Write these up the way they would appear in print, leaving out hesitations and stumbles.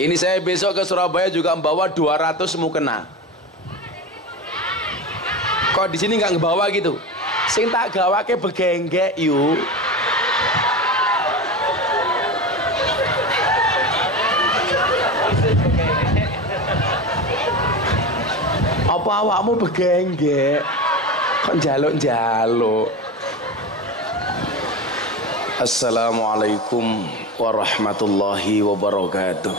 Ini saya besok ke Surabaya juga membawa 200 mukena. Kok di sini nggak ngebawa gitu? Sing tak gawake begenggek yuk. Apa awakmu begenggek? Kok njaluk-njaluk? Assalamualaikum warahmatullahi wabarakatuh.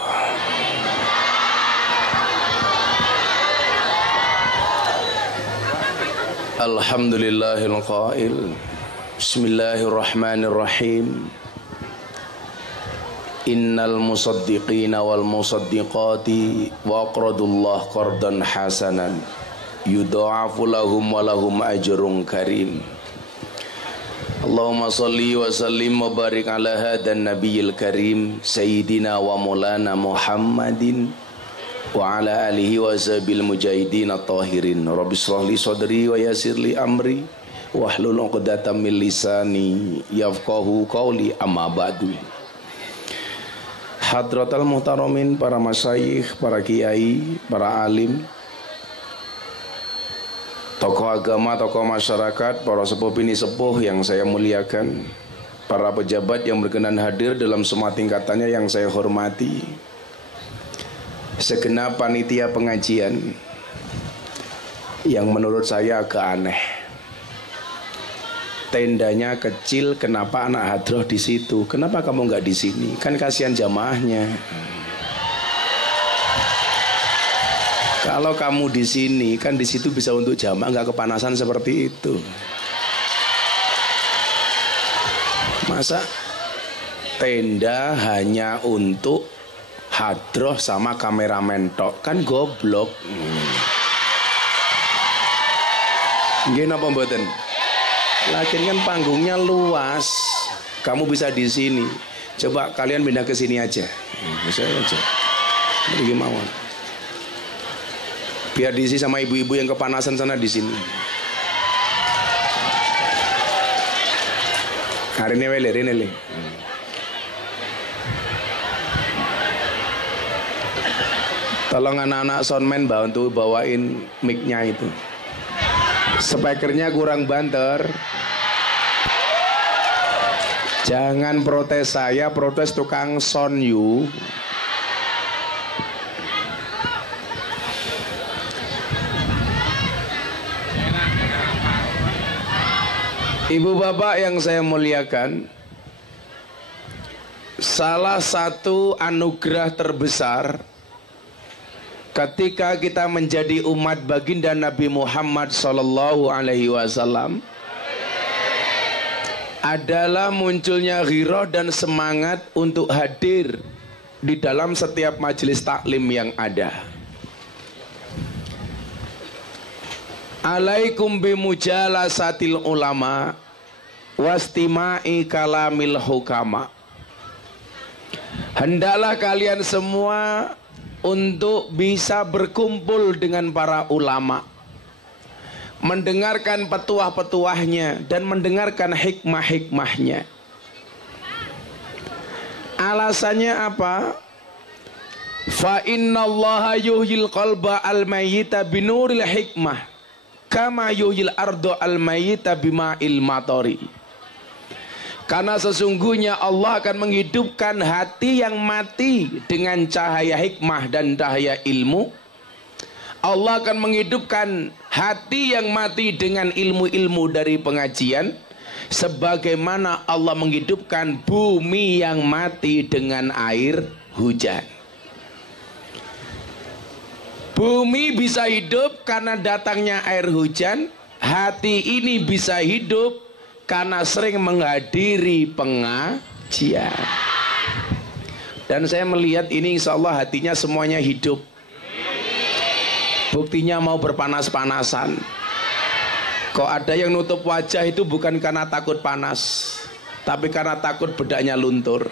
Alhamdulillahil qail. Bismillahirrahmanirrahim. Innal musaddiqina wal musaddiqati wa aqradullah qardan hasanan yudha'afu lahum wa lahum ajrun karim. Allahumma salli wa sallim wa barik ala hadan nabiyil karim sayyidina wa maulana Muhammadin wa ala alihi wa sahbil mujahidin at-tahirin. Rabbi shrah li sadri wa yassir li amri wahlul 'uqdatam min lisani yafqahu qawli, amma ba'du. Hadratal muhtaramin, para masyayikh, para kiai, para alim, tokoh agama, tokoh masyarakat, para sepuh bini sepuh yang saya muliakan, para pejabat yang berkenan hadir dalam semua tingkatannya yang saya hormati, segenap panitia pengajian yang menurut saya agak aneh. Tendanya kecil, kenapa anak hadroh di situ? Kenapa kamu nggak di sini? Kan kasihan jamaahnya. Kalau kamu di sini, kan di situ bisa untuk jamaah, nggak kepanasan seperti itu. Masa tenda hanya untuk hadroh sama kameramen tok? Kan goblok. Gini apa mboten? Lagian kan panggungnya luas, kamu bisa di sini. Coba kalian pindah ke sini aja, bisa aja. Bagi mawon. Biar diisi sama ibu-ibu yang kepanasan sana di sini. Hari ini wele, ini. Tolong anak-anak soundman bantu bawain mic-nya itu. Speakernya kurang banter. Jangan protes saya, protes tukang sound you. Ibu bapak yang saya muliakan, salah satu anugerah terbesar ketika kita menjadi umat baginda Nabi Muhammad sallallahu alaihi wasallam adalah munculnya ghirah dan semangat untuk hadir di dalam setiap majelis taklim yang ada. Alaikum bimujalasatil ulama wastima'i kalamil hukama. Hendaklah kalian semua untuk bisa berkumpul dengan para ulama, mendengarkan petuah-petuahnya dan mendengarkan hikmah-hikmahnya. Alasannya apa? Fa innallaha yuhyil qalba al-mayyita binuril hikmah kama yuhyil ardo al-mayyita bima'il matori. Karena sesungguhnya Allah akan menghidupkan hati yang mati dengan cahaya hikmah dan cahaya ilmu. Allah akan menghidupkan hati yang mati dengan ilmu-ilmu dari pengajian, sebagaimana Allah menghidupkan bumi yang mati dengan air hujan. Bumi bisa hidup karena datangnya air hujan. Hati ini bisa hidup karena sering menghadiri pengajian. Dan saya melihat ini insya Allah hatinya semuanya hidup. Buktinya mau berpanas-panasan. Kok ada yang nutup wajah itu bukan karena takut panas, tapi karena takut bedaknya luntur.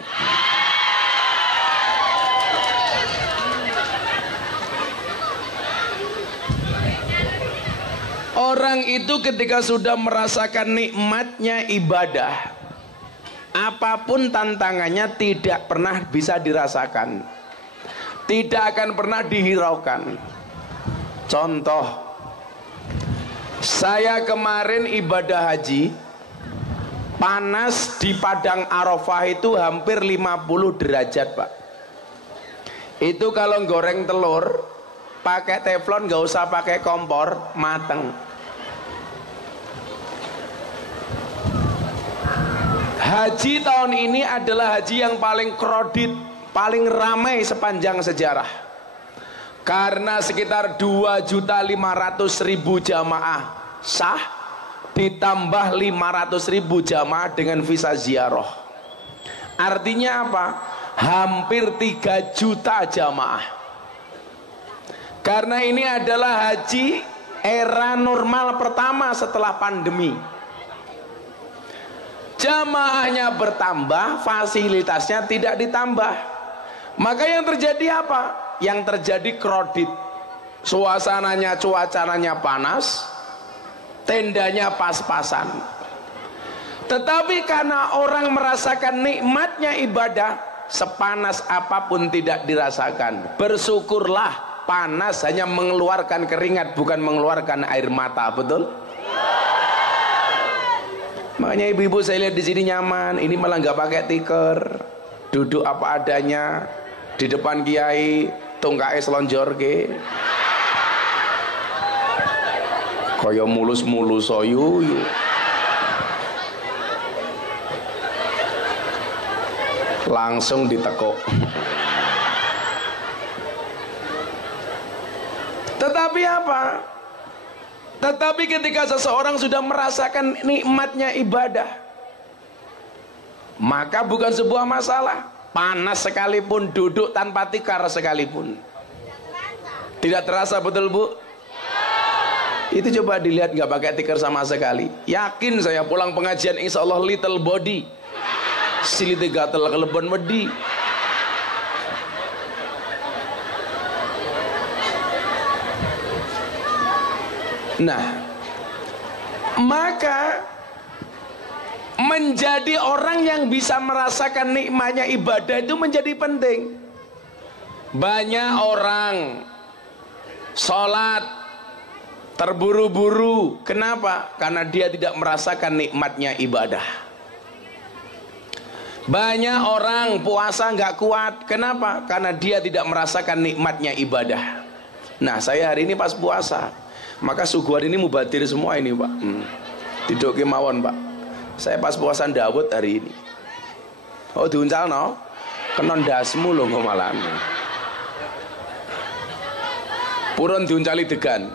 Orang itu ketika sudah merasakan nikmatnya ibadah, apapun tantangannya tidak pernah bisa dirasakan. tidak akan pernah dihiraukan. Contoh, saya kemarin ibadah haji, panas di padang Arafah itu hampir 50 derajat Pak. Itu kalau goreng telur pakai teflon, nggak usah pakai kompor, mateng. Haji tahun ini adalah haji yang paling kredit, paling ramai sepanjang sejarah. Karena sekitar 2.500.000 jamaah sah, ditambah 500.000 jamaah dengan visa ziarah. Artinya apa? Hampir 3 juta jamaah. Karena ini adalah haji era normal pertama setelah pandemi. Jamaahnya bertambah, fasilitasnya tidak ditambah. Maka yang terjadi apa? Yang terjadi kredit. Suasananya, cuacanya panas, tendanya pas-pasan. Tetapi karena orang merasakan nikmatnya ibadah, sepanas apapun tidak dirasakan. Bersyukurlah, panas hanya mengeluarkan keringat, bukan mengeluarkan air mata. Betul? Makanya ibu-ibu saya lihat di sini nyaman, ini malah nggak pakai tikar, duduk apa adanya di depan kiai, tungkae selonjor ke, koyo mulus-mulus soyu, langsung ditekuk. Tetapi apa? Tetapi ketika seseorang sudah merasakan nikmatnya ibadah, maka bukan sebuah masalah. Panas sekalipun, duduk tanpa tikar sekalipun, tidak terasa. Betul Bu? Itu coba dilihat, nggak pakai tikar sama sekali. Yakin saya pulang pengajian insya Allah little body, silite gatel kelebon wedi. Nah, maka menjadi orang yang bisa merasakan nikmatnya ibadah itu menjadi penting. Banyak orang sholat terburu-buru. Kenapa? Karena dia tidak merasakan nikmatnya ibadah. Banyak orang puasa nggak kuat. Kenapa? Karena dia tidak merasakan nikmatnya ibadah. Nah, saya hari ini pas puasa, maka suguhan ini mubadir semua ini Pak. Duduk kemawon Pak. Saya pas puasa Dawud hari ini. Oh diuncal no? Kenon dasmu loh ngomalan. Purun diuncali degan.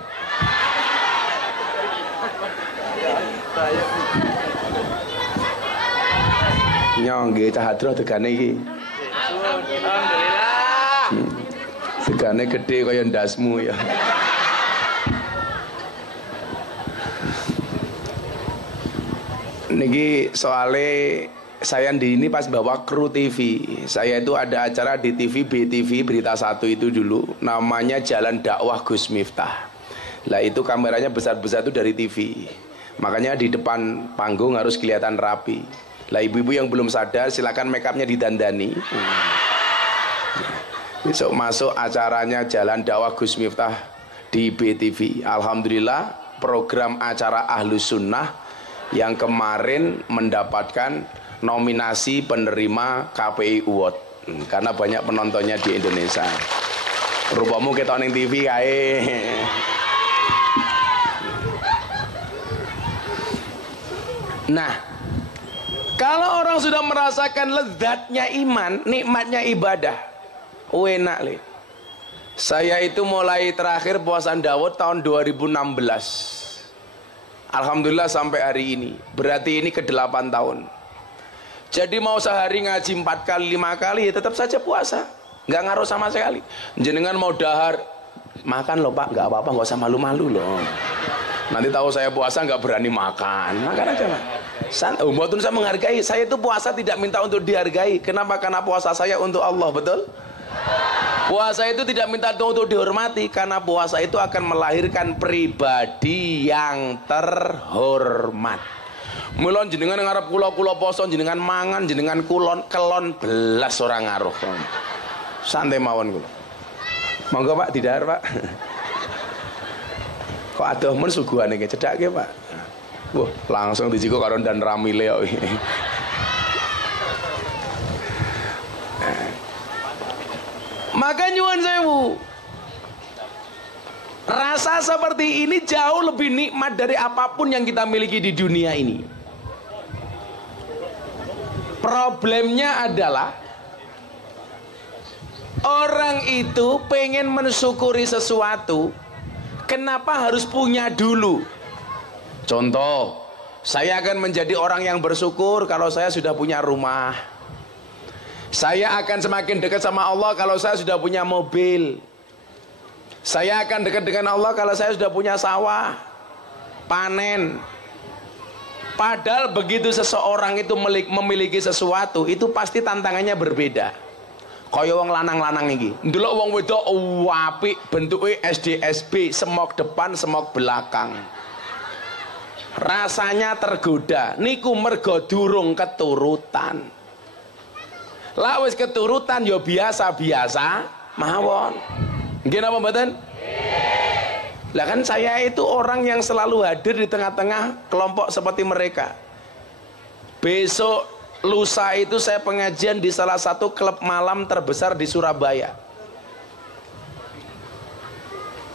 Nyongge cahadro degane iki. Alhamdulillah. Degane gede kaya ndasmu ya. Niki soalnya saya di ini pas bawa kru TV. Saya itu ada acara di TV BTV Berita 1 itu dulu, namanya Jalan Dakwah Gus Miftah. Lah itu kameranya besar-besar itu dari TV. Makanya di depan panggung harus kelihatan rapi. Lah ibu-ibu yang belum sadar silakan make upnya didandani. Besok masuk acaranya Jalan Dakwah Gus Miftah di BTV. Alhamdulillah program acara Ahlus Sunnah yang kemarin mendapatkan nominasi penerima KPI Award karena banyak penontonnya di Indonesia. Rupamu ketok ning TV kae. Nah, kalau orang sudah merasakan lezatnya iman, nikmatnya ibadah, enak le. Saya itu mulai terakhir puasa Dawud tahun 2016. Alhamdulillah sampai hari ini. Berarti ini ke-8 tahun. Jadi mau sehari ngaji 4 kali 5 kali ya tetap saja puasa, nggak ngaruh sama sekali. Jenengan mau dahar makan loh Pak, nggak apa-apa, nggak usah malu-malu loh. Nanti tahu saya puasa nggak berani makan, makan aja Pak. Mboten saya menghargai. Saya itu puasa tidak minta untuk dihargai. Kenapa? Karena puasa saya untuk Allah. Betul? Puasa itu tidak minta untuk dihormati, karena puasa itu akan melahirkan pribadi yang terhormat. Mulon jenengan ngarep kula poso, jenengan mangan, jenengan kelon belas orang ngaruh. Santai mawon kula. Monggo Pak didahar Pak. Kok adoh men suguhane iki cedhake Pak. Wah, langsung dijiko karo dan ramile kok. Maka nyuwun sewu. Rasa seperti ini jauh lebih nikmat dari apapun yang kita miliki di dunia ini. Problemnya adalah orang itu pengen mensyukuri sesuatu, kenapa harus punya dulu? Contoh, saya akan menjadi orang yang bersyukur kalau saya sudah punya rumah. Saya akan semakin dekat sama Allah kalau saya sudah punya mobil. Saya akan dekat dengan Allah kalau saya sudah punya sawah, panen. Padahal begitu seseorang itu memiliki sesuatu, itu pasti tantangannya berbeda. Kaya wong lanang-lanang iki, ndelok wong wedok apik, bentuke SDSB, semok depan, semok belakang. Rasanya tergoda, niku mergo durung keturutan. Lah wis keturutan ya biasa-biasa mawon. Nggih napa mboten? Lah kan saya itu orang yang selalu hadir di tengah-tengah kelompok seperti mereka. Besok lusa itu saya pengajian di salah satu klub malam terbesar di Surabaya.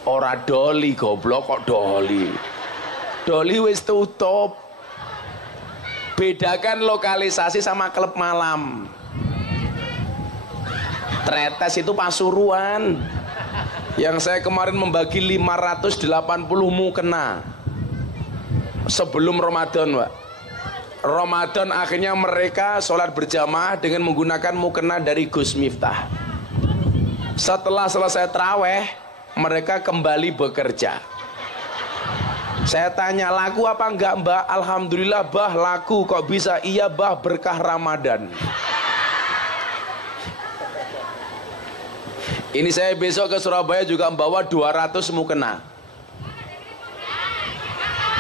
Ora doli goblok kok doli. Doli wis tutup. Bedakan lokalisasi sama klub malam. Tretes itu Pasuruan. Yang saya kemarin membagi 580 mukena sebelum Ramadan Pak. Ramadan akhirnya mereka sholat berjamaah dengan menggunakan mukena dari Gus Miftah. Setelah selesai traweh, mereka kembali bekerja. Saya tanya, laku apa enggak Mbak? Alhamdulillah bah laku. Kok bisa? Iya bah, berkah Ramadan. Ini saya besok ke Surabaya juga membawa 200 mukena.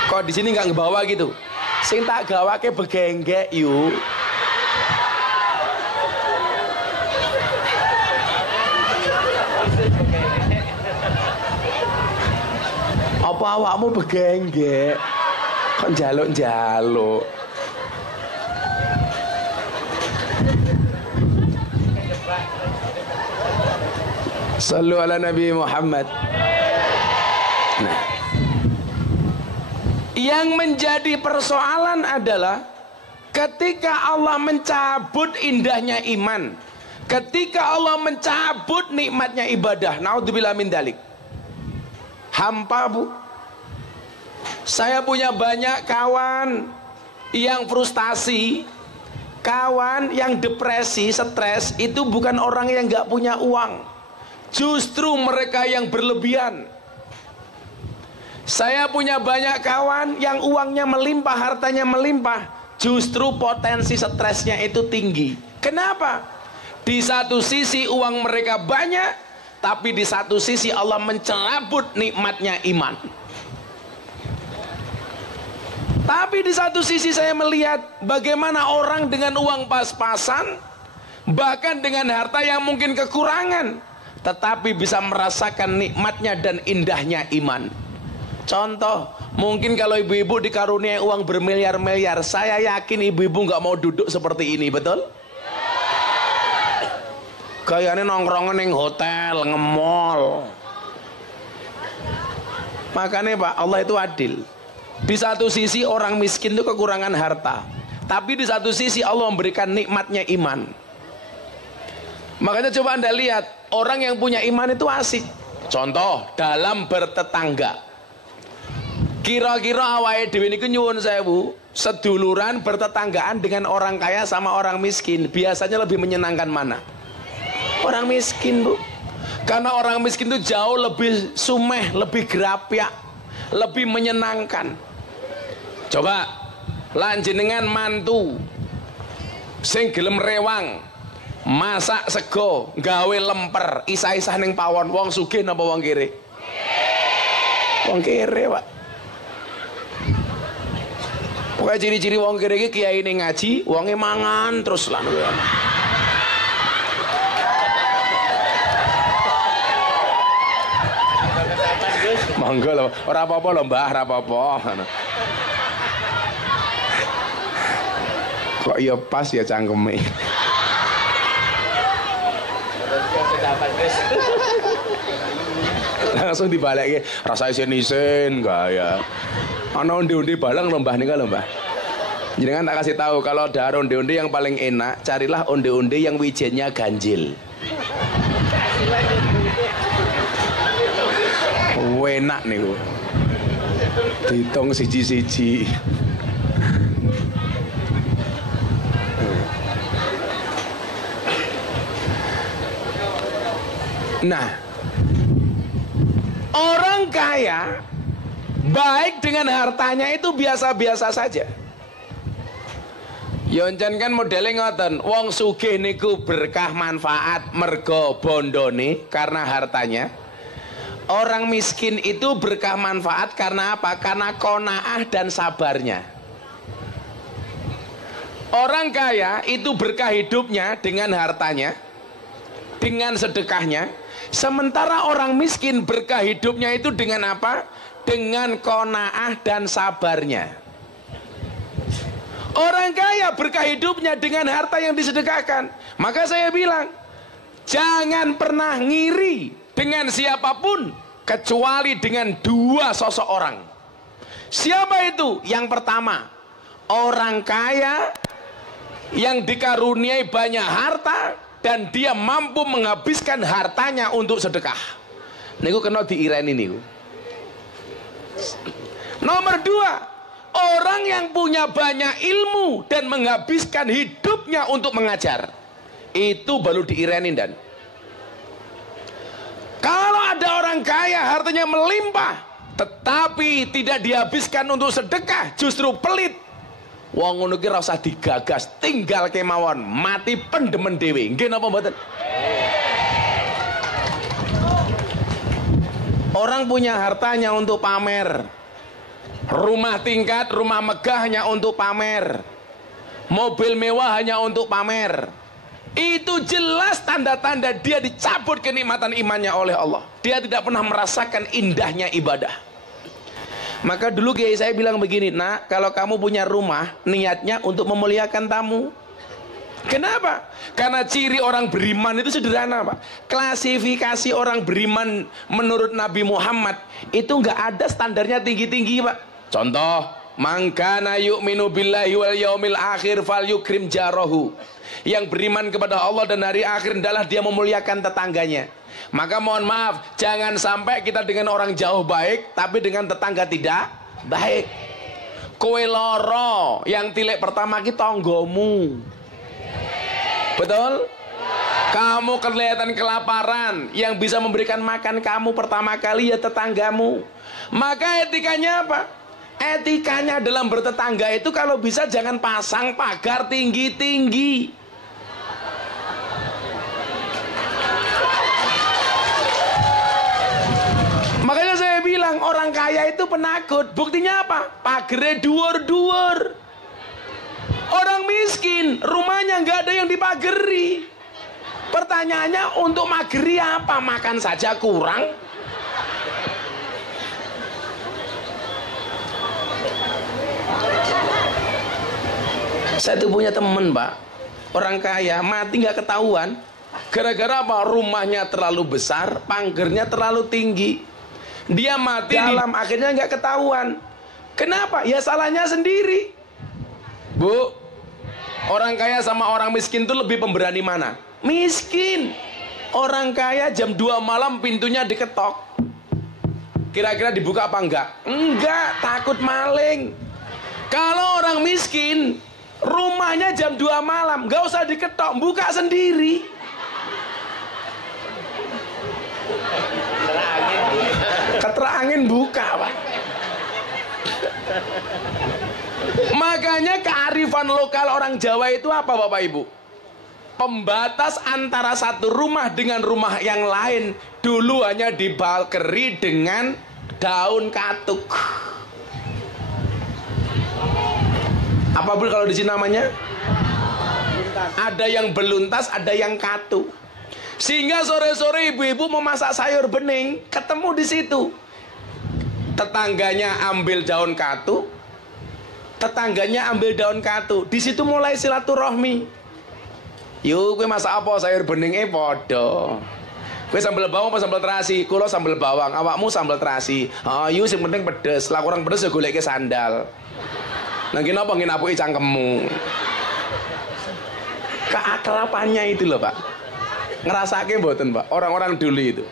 Kok di sini nggak ngebawa gitu? Sing tak gawake begenggek yuk. Apa awakmu begenggek? Kok njaluk-njaluk? Sallu ala Nabi Muhammad. Nah, yang menjadi persoalan adalah ketika Allah mencabut indahnya iman, ketika Allah mencabut nikmatnya ibadah. Naudzubillah min dalik. Hampa Bu. Saya punya banyak kawan yang frustasi, kawan yang depresi, stres. Itu bukan orang yang gak punya uang, justru mereka yang berlebihan. Saya punya banyak kawan yang uangnya melimpah, hartanya melimpah, justru potensi stresnya itu tinggi. Kenapa? Di satu sisi uang mereka banyak, tapi di satu sisi Allah mencerabut nikmatnya iman. Tapi di satu sisi saya melihat bagaimana orang dengan uang pas-pasan, bahkan dengan harta yang mungkin kekurangan, tetapi bisa merasakan nikmatnya dan indahnya iman. Contoh, mungkin kalau ibu-ibu dikaruniai uang bermiliar-miliar, saya yakin ibu-ibu nggak mau duduk seperti ini, betul? Kayaknya nongkrongin yang hotel, nge-mall. Makanya Pak, Allah itu adil. Di satu sisi orang miskin itu kekurangan harta, tapi di satu sisi Allah memberikan nikmatnya iman. Makanya coba Anda lihat, orang yang punya iman itu asik. Contoh, dalam bertetangga. Kira-kira awake dhewe niku nyuwun sewu, seduluran bertetanggaan dengan orang kaya sama orang miskin, biasanya lebih menyenangkan mana? Orang miskin Bu. Karena orang miskin itu jauh lebih sumeh, lebih gerapyak, lebih menyenangkan. Coba lanjenengan mantu sing gelem rewang, masak sego, gawe lemper, isah-isah ning pawon, wong sugih napa wong kere? Wong kere, Pak. Pokoknya ciri-ciri wong kere iki kiai ning ngaji, wonge mangan terus lan. Monggo lho, ora apa-apa lho Mbah, ora apa-apa. Kok ya pas ya cangkeme. Langsung dibalik rasa isin-isin gaya. Ana onde-onde balang lho Mbah nika lho Mbah. Jenengan tak kasih tahu kalau ada onde-onde yang paling enak, carilah onde-onde yang wijennya ganjil. Enak niku. Dihitung siji-siji. Nah, orang kaya baik dengan hartanya itu biasa-biasa saja. Yoncen kan modelnya ngoten, wong sugih niku berkah manfaat mergo bondone karena hartanya. Orang miskin itu berkah manfaat karena apa? Karena qanaah dan sabarnya. Orang kaya itu berkah hidupnya dengan hartanya, dengan sedekahnya. Sementara orang miskin berkah hidupnya itu dengan apa? Dengan qanaah dan sabarnya. Orang kaya berkah hidupnya dengan harta yang disedekahkan. Maka saya bilang, jangan pernah ngiri dengan siapapun kecuali dengan dua sosok orang. Siapa itu? Yang pertama, orang kaya yang dikaruniai banyak harta dan dia mampu menghabiskan hartanya untuk sedekah. Niku kena diireni niku. Nomor dua, orang yang punya banyak ilmu dan menghabiskan hidupnya untuk mengajar. Itu baru diireni dan. Kalau ada orang kaya hartanya melimpah tetapi tidak dihabiskan untuk sedekah, justru pelit. Wong ngono ki ora usah digagas, tinggal kemawon, mati pendemen dhewe. Nggih napa mboten? Orang punya hartanya untuk pamer. Rumah tingkat, rumah megah hanya untuk pamer. Mobil mewah hanya untuk pamer. Itu jelas tanda-tanda dia dicabut kenikmatan imannya oleh Allah. Dia tidak pernah merasakan indahnya ibadah. Maka dulu kiai saya bilang begini, nak, kalau kamu punya rumah, niatnya untuk memuliakan tamu. Kenapa? Karena ciri orang beriman itu sederhana, Pak. Klasifikasi orang beriman menurut Nabi Muhammad itu nggak ada standarnya tinggi-tinggi, Pak. Contoh, man kana yu'minu billahi wal yaumil akhir falyukrim jarahu. Yang beriman kepada Allah dan hari akhir adalah dia memuliakan tetangganya. Maka mohon maaf, jangan sampai kita dengan orang jauh baik tapi dengan tetangga tidak baik. Kowe loro, yang tilik pertama ki tanggamu. Betul? Kamu kelihatan kelaparan, yang bisa memberikan makan kamu pertama kali ya tetanggamu. Maka etikanya apa? Etikanya dalam bertetangga itu kalau bisa jangan pasang pagar tinggi-tinggi. Makanya saya bilang orang kaya itu penakut. Buktinya apa? Pagernya dhuwur-dhuwur. Orang miskin rumahnya nggak ada yang dipageri. Pertanyaannya, untuk mageri apa? Makan saja kurang. Saya tuh punya temen, Pak, orang kaya mati nggak ketahuan. Gara-gara apa? Rumahnya terlalu besar, pagernya terlalu tinggi. Dia mati dalam, akhirnya nggak ketahuan. Kenapa? Ya salahnya sendiri. Bu, orang kaya sama orang miskin itu lebih pemberani mana? Miskin. Orang kaya jam 2 malam pintunya diketok. Kira-kira dibuka apa enggak? Enggak, takut maling. Kalau orang miskin, rumahnya jam 2 malam, nggak usah diketok, buka sendiri. Keterangin buka, Pak. Makanya kearifan lokal orang Jawa itu apa, Bapak Ibu? Pembatas antara satu rumah dengan rumah yang lain dulu hanya dibakeri dengan daun katuk. Apa Bu kalau di sini namanya? Ada yang beluntas, ada yang katuk. Sehingga sore-sore ibu-ibu memasak sayur bening, ketemu di situ. tetangganya ambil daun katu, tetangganya ambil daun katu, di situ mulai silaturahmi. Yuk, gue masak apa? Sayur bening podo. Gue sambal bawang apa sambal terasi? Kulo sambal bawang, awakmu sambal terasi. Yuk, yang penting pedes. Lah kurang pedes ya golek sandal. Nang kene apa nginapuki cangkemmu. Keakrapannya itu loh, Pak. Ngerasake mboten, Pak? Orang-orang dulu itu.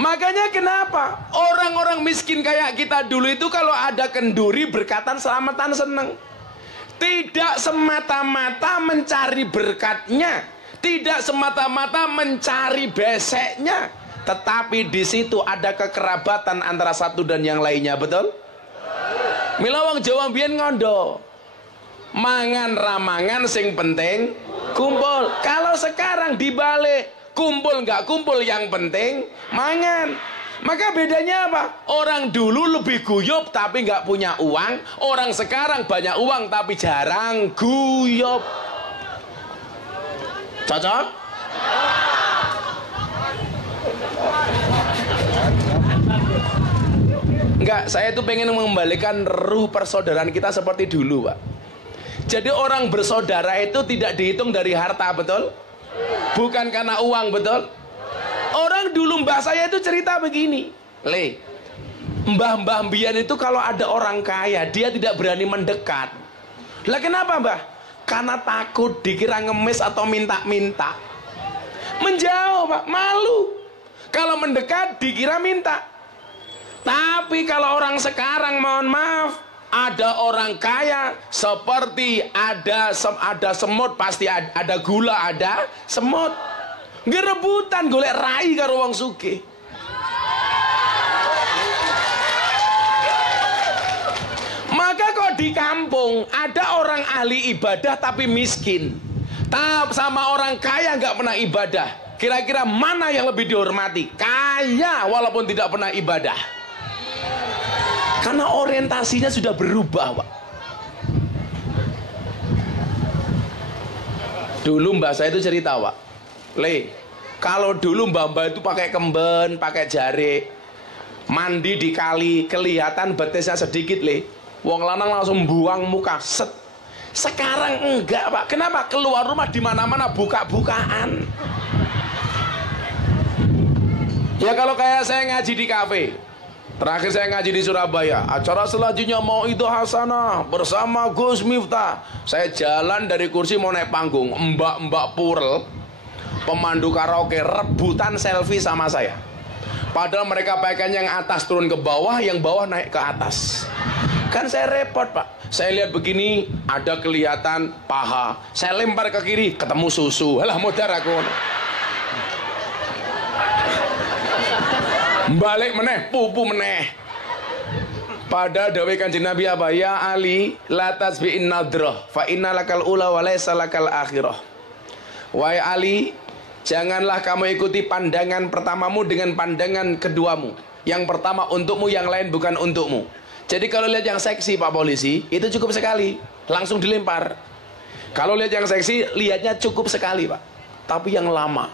Makanya kenapa orang-orang miskin kayak kita dulu itu kalau ada kenduri berkatan selamatan seneng. Tidak semata-mata mencari berkatnya, tidak semata-mata mencari beseknya, tetapi di situ ada kekerabatan antara satu dan yang lainnya, betul? Mila wong Jawa mbiyen ngondo, mangan ramangan sing penting kumpul. Kalau sekarang dibalik, kumpul nggak kumpul yang penting mangan. Maka bedanya apa? Orang dulu lebih guyup tapi nggak punya uang. Orang sekarang banyak uang tapi jarang guyup. Cocok? Enggak, saya tuh pengen mengembalikan ruh persaudaraan kita seperti dulu, Pak. Jadi orang bersaudara itu tidak dihitung dari harta, betul? Bukan karena uang, betul? Orang dulu mbah saya itu cerita begini, mbah-mbah mbiyen itu kalau ada orang kaya dia tidak berani mendekat. Lah kenapa, Mbah? Karena takut dikira ngemis atau minta-minta. Menjauh, Pak, malu. Kalau mendekat dikira minta. Tapi kalau orang sekarang, mohon maaf, ada orang kaya seperti ada semut, pasti ada gula, ada semut. Gerebutan golek rai karo wong sugih. Maka kok di kampung ada orang ahli ibadah tapi miskin, sama orang kaya nggak pernah ibadah. Kira-kira mana yang lebih dihormati? Kaya walaupun tidak pernah ibadah. Karena orientasinya sudah berubah, Pak. Dulu mbak saya itu cerita, Pak. Kalau dulu mbak-mbak itu pakai kemben, pakai jari, mandi di kali, kelihatan betisnya sedikit, wong lanang langsung buang muka, set. Sekarang enggak, Pak. Kenapa? Keluar rumah di mana-mana buka-bukaan. Ya kalau kayak saya ngaji di kafe. Terakhir saya ngaji di Surabaya. Acara selanjutnya mau itu Hasanah bersama Gus Miftah. Saya jalan dari kursi mau naik panggung, mbak-mbak purel, pemandu karaoke rebutan selfie sama saya. Padahal mereka pakaian yang atas turun ke bawah, yang bawah naik ke atas. Kan saya repot, Pak. Saya lihat begini, ada kelihatan paha. Saya lempar ke kiri, ketemu susu. Alah modar aku. Balik meneh, pupu meneh. Pada dawuh Kanjeng Nabi apa? Ya Ali, la tasbi'in nadrah, fa innalakal ula wa laysa lakal akhirah. Wahai Ali, janganlah kamu ikuti pandangan pertamamu dengan pandangan keduamu. Yang pertama untukmu, yang lain bukan untukmu. Jadi kalau lihat yang seksi, Pak Polisi, itu cukup sekali, langsung dilempar. Kalau lihat yang seksi, lihatnya cukup sekali, Pak. Tapi yang lama.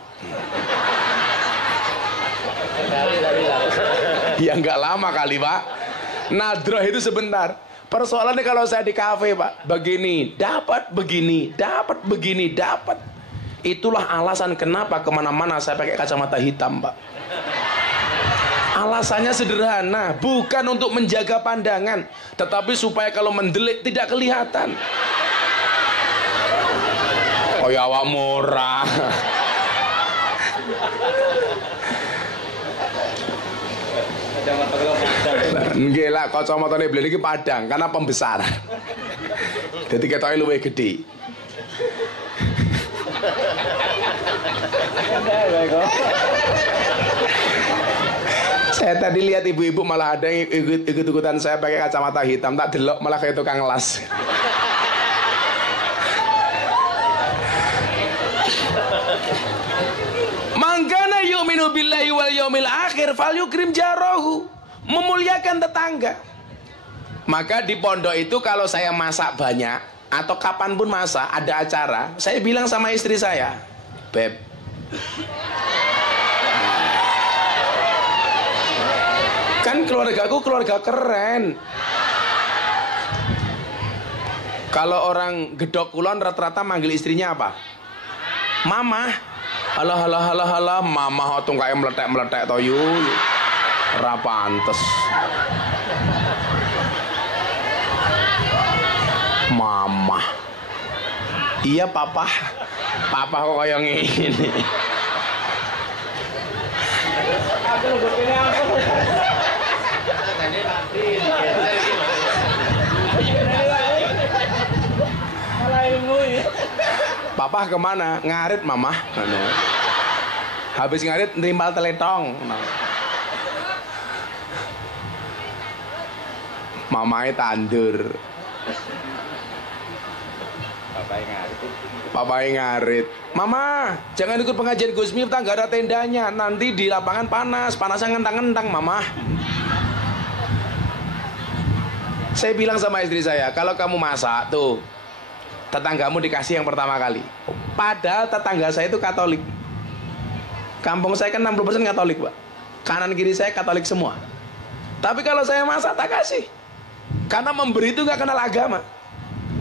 Ya nggak lama kali, Pak. Nadroh itu sebentar. Persoalannya kalau saya di kafe, Pak, begini dapat, begini dapat, begini dapat. Itulah alasan kenapa kemana-mana saya pakai kacamata hitam, Pak. Alasannya sederhana, bukan untuk menjaga pandangan, tetapi supaya kalau mendelik tidak kelihatan. Oh ya, awak murah. Nggih lah, kacamatane beli iki padang karena pembesaran. Jadi ketoke luwih gede. Saya tadi lihat ibu-ibu malah ada yang ikut-ikutan saya pakai kacamata hitam, tak delok malah kayak tukang las. Mangkana yu'minu billahi wal yaumil akhir falyukrim jarahu. Memuliakan tetangga. Maka di pondok itu kalau saya masak banyak atau kapanpun masak ada acara, saya bilang sama istri saya, Beb, kan keluargaku keluarga keren. Kalau orang gedok kulon rata-rata manggil istrinya apa? Mama. Halah, mama hotung kayak meletek to yu. Ora pantes. Mama. Iya papa. Papa kok kayak ngene. Papa kemana? Ngarit mama. Habis ngarit nerimbal teletong. Mamanya tandur. Papa ngarit. Mama, jangan ikut pengajian Gus Miftah, nggak ada tendanya. Nanti di lapangan panasnya ngentang-ngentang, Mama. Saya bilang sama istri saya, kalau kamu masak tuh, tetanggamu dikasih yang pertama kali. Padahal tetangga saya itu Katolik. Kampung saya kan 60% Katolik, Pak. Kanan kiri saya Katolik semua. Tapi kalau saya masak tak kasih. Karena memberi itu nggak kenal agama.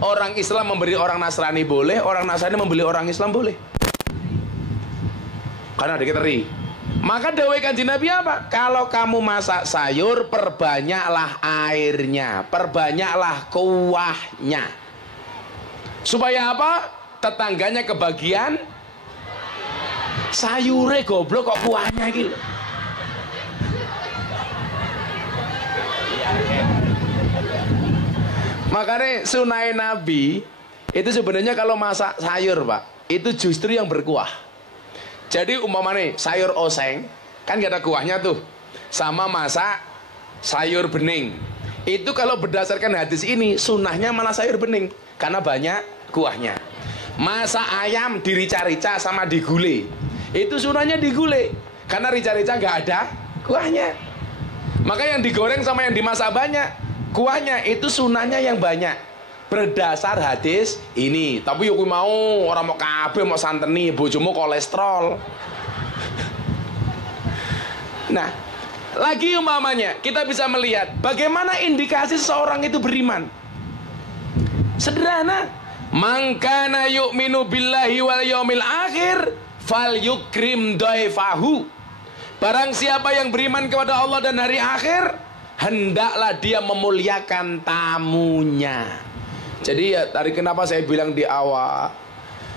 Orang Islam memberi orang Nasrani boleh, orang Nasrani membeli orang Islam boleh. Karena ada keteri. Maka dawuh Kanjeng Nabi apa? Kalau kamu masak sayur, perbanyaklah airnya, perbanyaklah kuahnya. Supaya apa? Tetangganya kebagian sayure goblok kok kuahnya gitu. Makanya sunai Nabi itu sebenarnya kalau masak sayur, Pak, itu justru yang berkuah. Jadi umpamanya sayur oseng kan gak ada kuahnya tuh, sama masak sayur bening. Itu kalau berdasarkan hadis ini sunnahnya malah sayur bening karena banyak kuahnya. Masak ayam dirica-rica sama digulai, itu sunnahnya digulai karena rica-rica gak ada kuahnya. Maka yang digoreng sama yang dimasak banyak kuahnya, itu sunahnya yang banyak berdasar hadis ini. Tapi yuk mau orang mau kabeh mau santeni bojomu kolesterol. Nah, lagi umpamanya kita bisa melihat bagaimana indikasi seseorang itu beriman. Sederhana, mangkana yu'minu billahi wal yaumil akhir fal yukrim daifahu. Barang siapa yang beriman kepada Allah dan hari akhir, hendaklah dia memuliakan tamunya. Jadi ya tadi kenapa saya bilang di awal,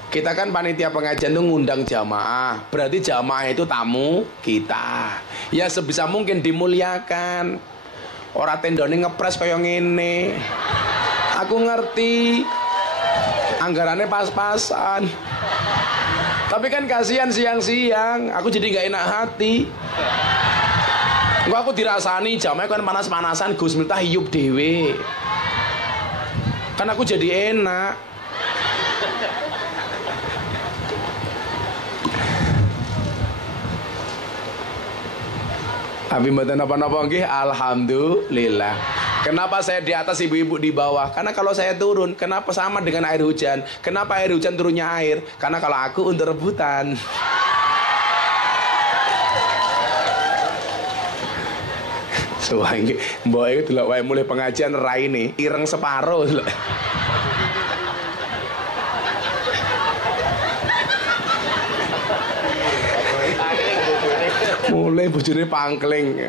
kita kan panitia pengajian itu ngundang jamaah, berarti jamaah itu tamu kita. Ya sebisa mungkin dimuliakan. Ora tendone ngepres kaya ngene. Aku ngerti anggarannya pas-pasan. Tapi kan kasihan siang-siang, aku jadi nggak enak hati. Enggak, aku dirasani jamnya kan panas-panasan, Gus Miftah hiup dewe. Kan aku jadi enak. Tapi mboten napa-napa nggih, alhamdulillah. Kenapa saya di atas, ibu-ibu di bawah? Karena kalau saya turun, kenapa sama dengan air hujan? Kenapa air hujan turunnya air? Karena kalau aku untuk rebutan. Soalnya mbak itu delok wae mulai pengajian raine ireng separo. Mulai bojone pangkling.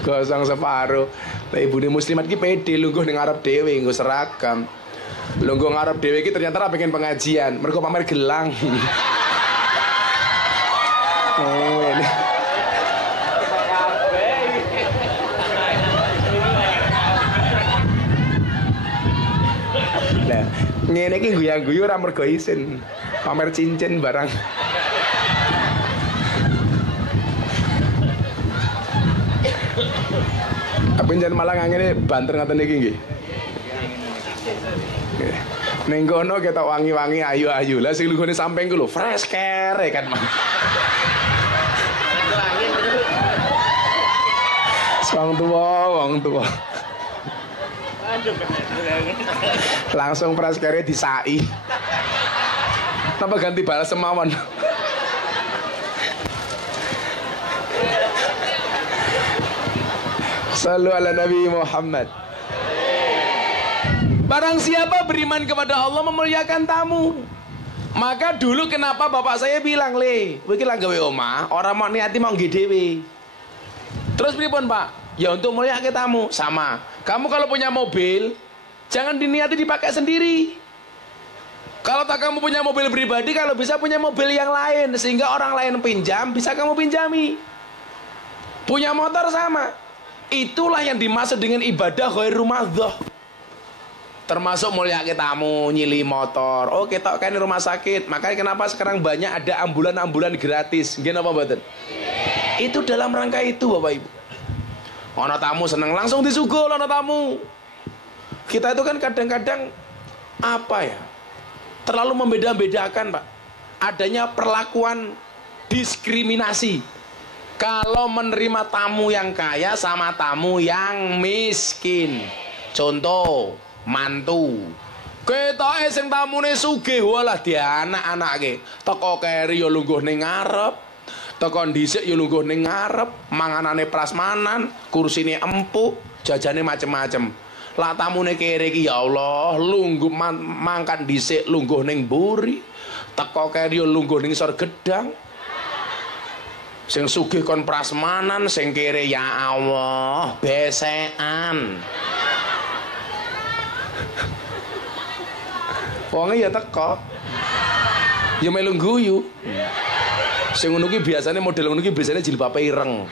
Gosong separo. Lah ibune muslimat ki pede lungguh ning ngarep dhewe nggo seragam. Lungguh ngarep dhewe ki ternyata ra pengen pengajian, mergo pamer gelang. Oh, ini. Nah, ngene iki guyang-guyu ora mergo isin. Pamer cincin barang. Apa jangan malah ngene banter ngaten iki nggih. Ning kono ketok wangi-wangi ayu-ayu. Lah sing lunggone samping ku lho fresh care kan. Wong tua. Langsung fresh care disai. Tanpa ganti balas semawan. Sallu ala Nabi Muhammad. Barang siapa beriman kepada Allah memuliakan tamu. Maka dulu kenapa bapak saya bilang, "Le, iki lak gawe omah, ora mau niati mau nggih dhewe." Terus pripun, Pak? Ya untuk muliakan tamu. Sama. Kamu kalau punya mobil, jangan diniati dipakai sendiri. Kalau tak kamu punya mobil pribadi, kalau bisa punya mobil yang lain sehingga orang lain pinjam, bisa kamu pinjami. Punya motor sama. Itulah yang dimaksud dengan ibadah ghairu madhdhah. Termasuk muliakan tamu, nyili motor. Oh, kita kan di rumah sakit. Makanya kenapa sekarang banyak ada ambulan-ambulan gratis. Nggih napa mboten? Itu dalam rangka itu, Bapak Ibu. Ono tamu seneng langsung disugul ono tamu. Kita itu kan kadang-kadang apa ya? Terlalu membeda-bedakan, Pak. Adanya perlakuan diskriminasi. Kalau menerima tamu yang kaya sama tamu yang miskin. Contoh, mantu. Ketoke sing tamune sugih walah dianak-anake. Teko keri ya lungguh ning ngarep. Teko dhisik ya lungguh ning ngarep, manganane prasmanan, kursine empuk, jajane macem-macem. Lah tamune kere iki ya Allah, lungguh mangkat dhisik lungguh ning mburi. Teko keri ya lungguh ning sor gedang. Sing sugih kon prasmanan, sing kere ya Allah, besekan. Wonge ya teko. Ya melu guyu. Sing ngono ki biasane model ngono ki biasane jilbabe ireng.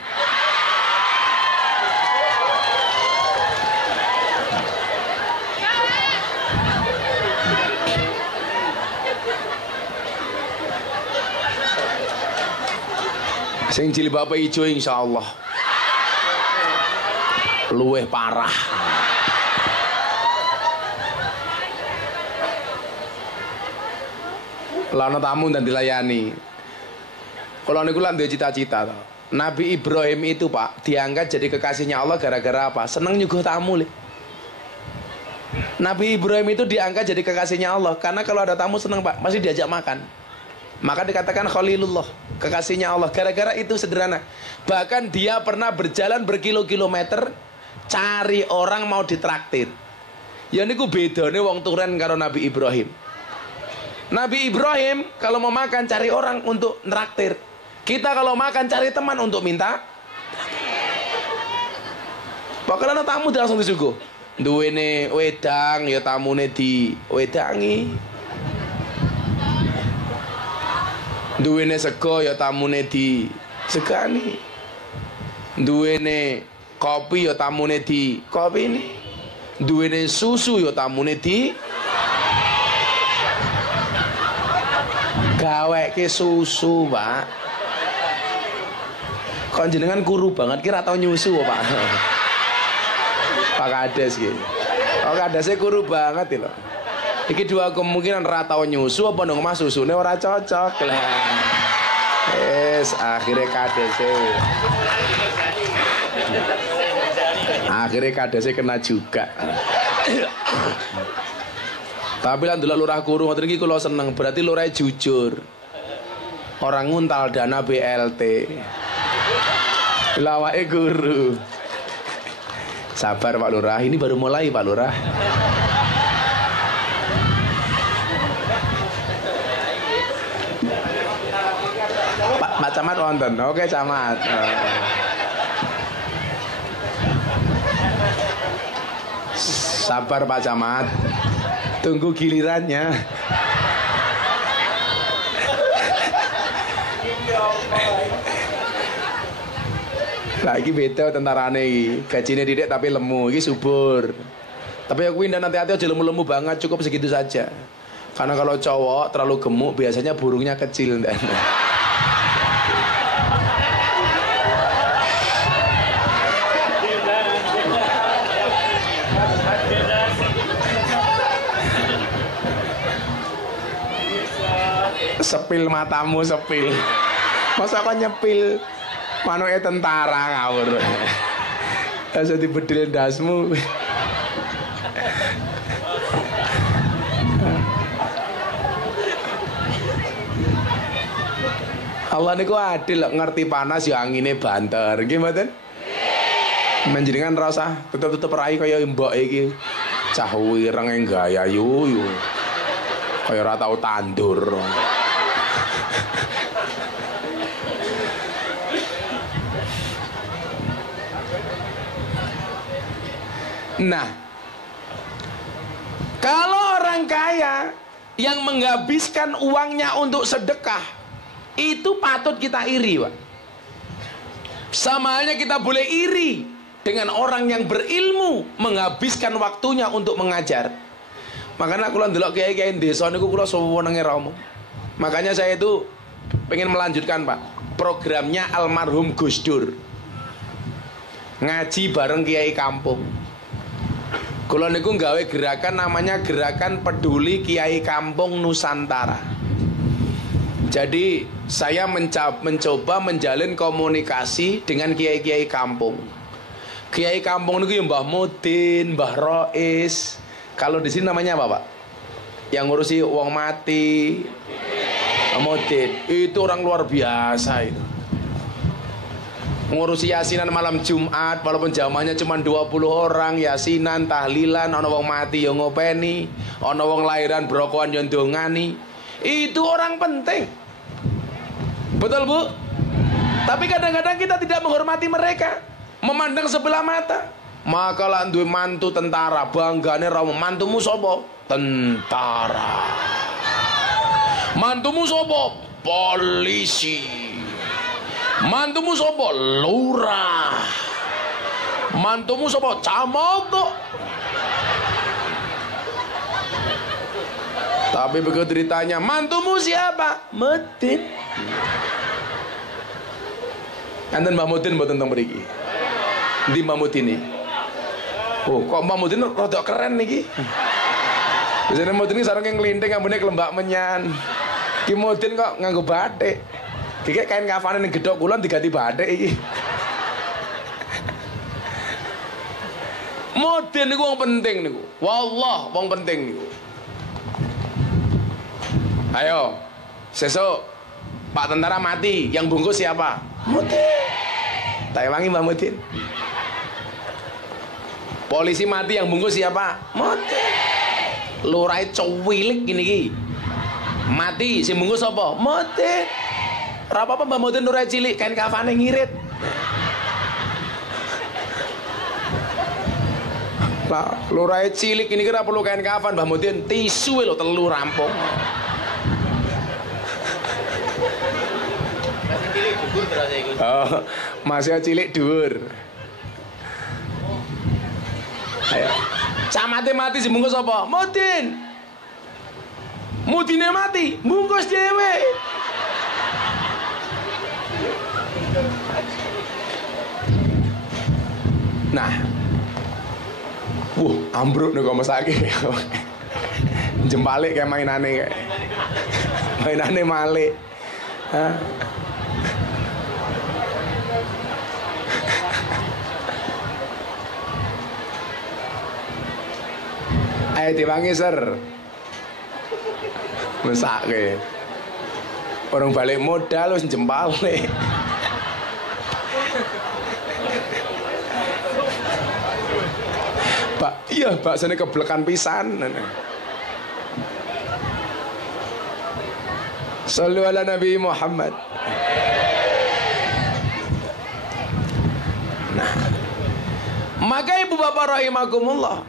Sing jilbabe ijo insyaallah luweh parah. Lana tamu dan dilayani. Kalau niku lan duwe cita-cita to. Nabi Ibrahim itu, Pak, diangkat jadi kekasihnya Allah gara-gara apa? Seneng nyuguh tamu, Le. Nabi Ibrahim itu diangkat jadi kekasihnya Allah karena kalau ada tamu seneng, Pak, pasti diajak makan. Maka dikatakan Khalilullah, kekasihnya Allah. Gara-gara itu sederhana. Bahkan dia pernah berjalan berkilo-kilometer cari orang mau ditraktir. Ya niku bedane wong turen karo Nabi Ibrahim. Nabi Ibrahim kalau mau makan cari orang untuk nraktir. Kita kalau makan cari teman untuk minta. Bakalan tamu langsung disuguh. Duwene wedang ya tamune di wedangi. Duwene sego ya tamune di segani. Duwene kopi ya tamune di kopine. Duwene susu ya tamune di gaweke susu, Pak. Kon jenengan kuru banget kira tau nyusu, Pak. Pak Kades iki. Oh, kadase kuru banget lho. Iki dua kemungkinan ra tau nyusu apa nang omah susune ora cocok lah. Akhirnya kadese. Akhirnya kadese kena juga. Tapi lan delok lurah kuru ngoten iki kula seneng, berarti lurahe jujur. Orang nguntal dana BLT. Lawake guru. Sabar Pak Lurah, ini baru mulai Pak Lurah. Pak Camat wonten. Oke, Camat. Sabar Pak Camat. Tunggu gilirannya. Lah iki beda tentarane iki. Gajine didik tapi lemu, iki subur. Tapi aku indah nanti aja lemu-lemu banget, cukup segitu saja. Karena kalau cowok terlalu gemuk biasanya burungnya kecil. Sepil matamu sepil. Masa kok nyepil manuke tentara ngawur. Asa dibedil ndasmu. Allah niku adil, ngerti panas ya angine banter. Nggih mboten? Menjenengan rasa tetep rai kaya mbok iki. Cah wireng gaya yuyu. Kaya ora tau tandur. Nah, kalau orang kaya yang menghabiskan uangnya untuk sedekah, itu patut kita iri, Pak. Sama halnya kita boleh iri dengan orang yang berilmu menghabiskan waktunya untuk mengajar. Makanya kula ndelok kiai-kiai desa niku kula suwenenge romo. Makanya saya itu pengen melanjutkan, Pak, programnya almarhum Gus Dur. Ngaji bareng kiai kampung. Kula niku nggawe gerakan namanya Gerakan Peduli Kiai Kampung Nusantara. Jadi saya mencoba menjalin komunikasi dengan kiai-kiai kampung. Kiai kampung niku ya Mbah Mudin, Mbah Rois. Kalau di sini namanya apa, Pak? Yang ngurusi wong mati. Mudin. Itu orang luar biasa itu. Ngurusi yasinan malam Jumat, walaupun zamannya cuma 20 orang, yasinan, tahlilan, ana wong mati yang ngopeni, ana wong lahiran brokoan yang ndongani. Itu orang penting. Betul, Bu? Tapi kadang-kadang kita tidak menghormati mereka, memandang sebelah mata. Maka lah duwe mantu tentara, banggane ra mantumu sapa? Tentara. Mantumu sapa? Polisi. Mantumu sapa? Lurah. Mantumu sapa? Camat. Tapi begitu ditanya, mantumu siapa? Mudin. Enten Mbah Mudin mboten teng mriki. Ndi Mbah Mudin iki? Oh, kok Mbah Mudin rada keren niki. Biasane Mudin iki sarunge nglinting ambune kelembak menyan. Ki Mudin kok nganggo batik. Kiki kain kafane ning gedhok kula diganti batik iki. Mudin niku wong penting niku. Wallah wong penting niku. Ayo, sesuk Pak tentara mati, yang bungkus siapa? Mudin. Tak wangi Mbak Mudin. Polisi mati, yang bungkus siapa? Mudin. Lurahe cuwilik gini iki. Mati, sing bungkus apa? Mudin. Ora apa-apa Mbak Mudin lurahe cilik, kain kafane ngirit. Lah, lurahe cilik ini kira perlu kain kafan Mbak Mudin, tisu lho telu rampung. Oh, masih cilik dhuwur. Ayo. Camate mati sing bungkus apa? Mudin. Mudine mati, bungkus dhewe. Nah. Ambruk nek mesake. Jempalik kayak mainane kayak. Mainane malik. Hah? Ayo diwangi ser. Mesake. Orang balik modal wis jempale. Pak, iya baksane keblekan pisan. Shallu ala Nabi Muhammad. Nah, maka ibu bapak rahimakumullah,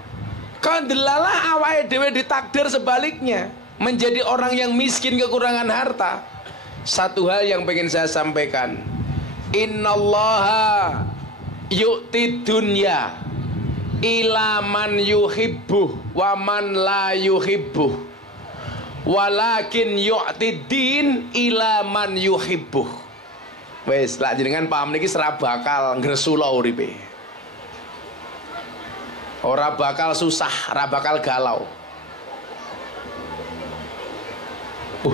kandelalah awake dhewe ditakdir sebaliknya menjadi orang yang miskin kekurangan harta. Satu hal yang pengen saya sampaikan, innallaha yu'ti dunya ila man yuhibbuh wa man la yuhibbuh, walakin yu'ti din ila man yuhibbuh. Wes lak jenengan paham niki ora bakal ngresula uripe. Ora bakal susah, ora bakal galau.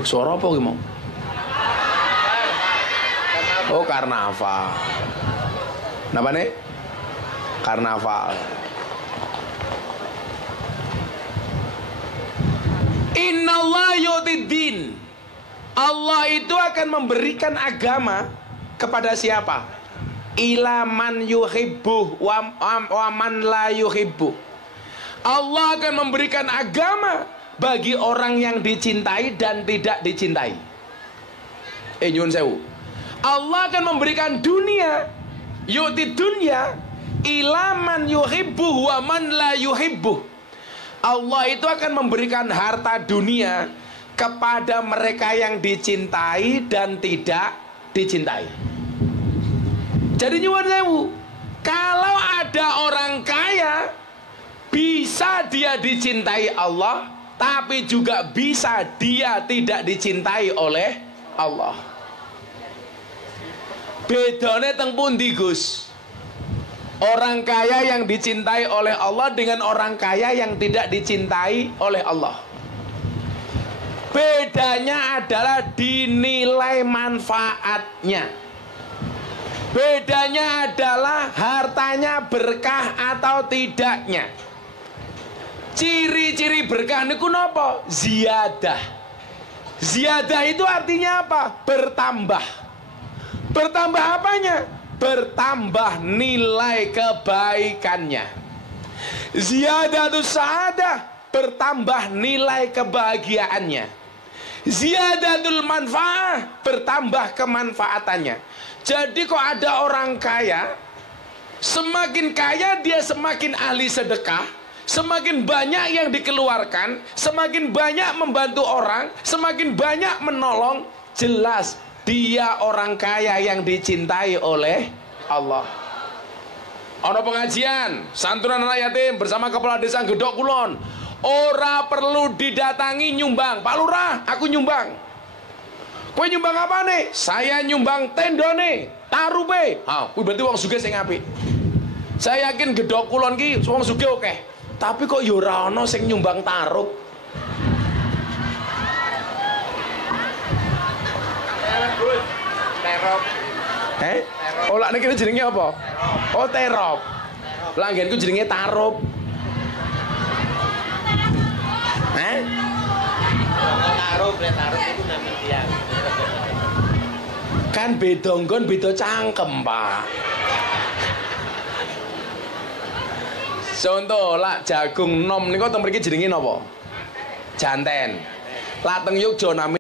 Suara apa ki mau? Oh, karnaval. Napa nih? Karnaval. Innallaha yu'tiddin. Allah itu akan memberikan agama kepada siapa? ila man yuhibbu wa man la yuhibbu. Allah akan memberikan agama bagi orang yang dicintai dan tidak dicintai. Nyuwun sewu. Allah akan memberikan dunia, yu'ti dunya ila man yuhibbu wa man la yuhibbu. Allah itu akan memberikan harta dunia kepada mereka yang dicintai dan tidak dicintai. Jadi nyuwun sewu, kalau ada orang kaya bisa dia dicintai Allah, tapi juga bisa dia tidak dicintai oleh Allah. Bedane teng pundi, Gus? Orang kaya yang dicintai oleh Allah dengan orang kaya yang tidak dicintai oleh Allah. Bedanya adalah dinilai manfaatnya. Bedanya adalah hartanya berkah atau tidaknya. Ciri-ciri berkah niku napa? Ziyadah. Ziyadah itu artinya apa? Bertambah. Bertambah apanya? Bertambah nilai kebaikannya. Ziyadatus sa'adah, bertambah nilai kebahagiaannya. Ziyadatul manfaah, bertambah kemanfaatannya. Jadi kok ada orang kaya, semakin kaya dia semakin ahli sedekah, semakin banyak yang dikeluarkan, semakin banyak membantu orang, semakin banyak menolong, jelas dia orang kaya yang dicintai oleh Allah. Ono pengajian santunan anak yatim bersama kepala desa Gedok Kulon. Ora perlu didatangi nyumbang. Pak Lurah, aku nyumbang. Kowe nyumbang apa nih? Saya nyumbang tendone, tarupe. Kuwi berarti wong sugih sing apik. Saya yakin Gedok Kulon ki wong sugih oke. Tapi kok ya ora ono sing nyumbang tarup. Terop. Oh lak niki jenenge apa? Oh terop. Langgenku jenenge tarup. Tarup itu nama dia. Kan beda nggon beda cangkem, Pak. Contoh lak jagung nom niku teng mriki jenenge napa? Janten. Lak teng Yogya namine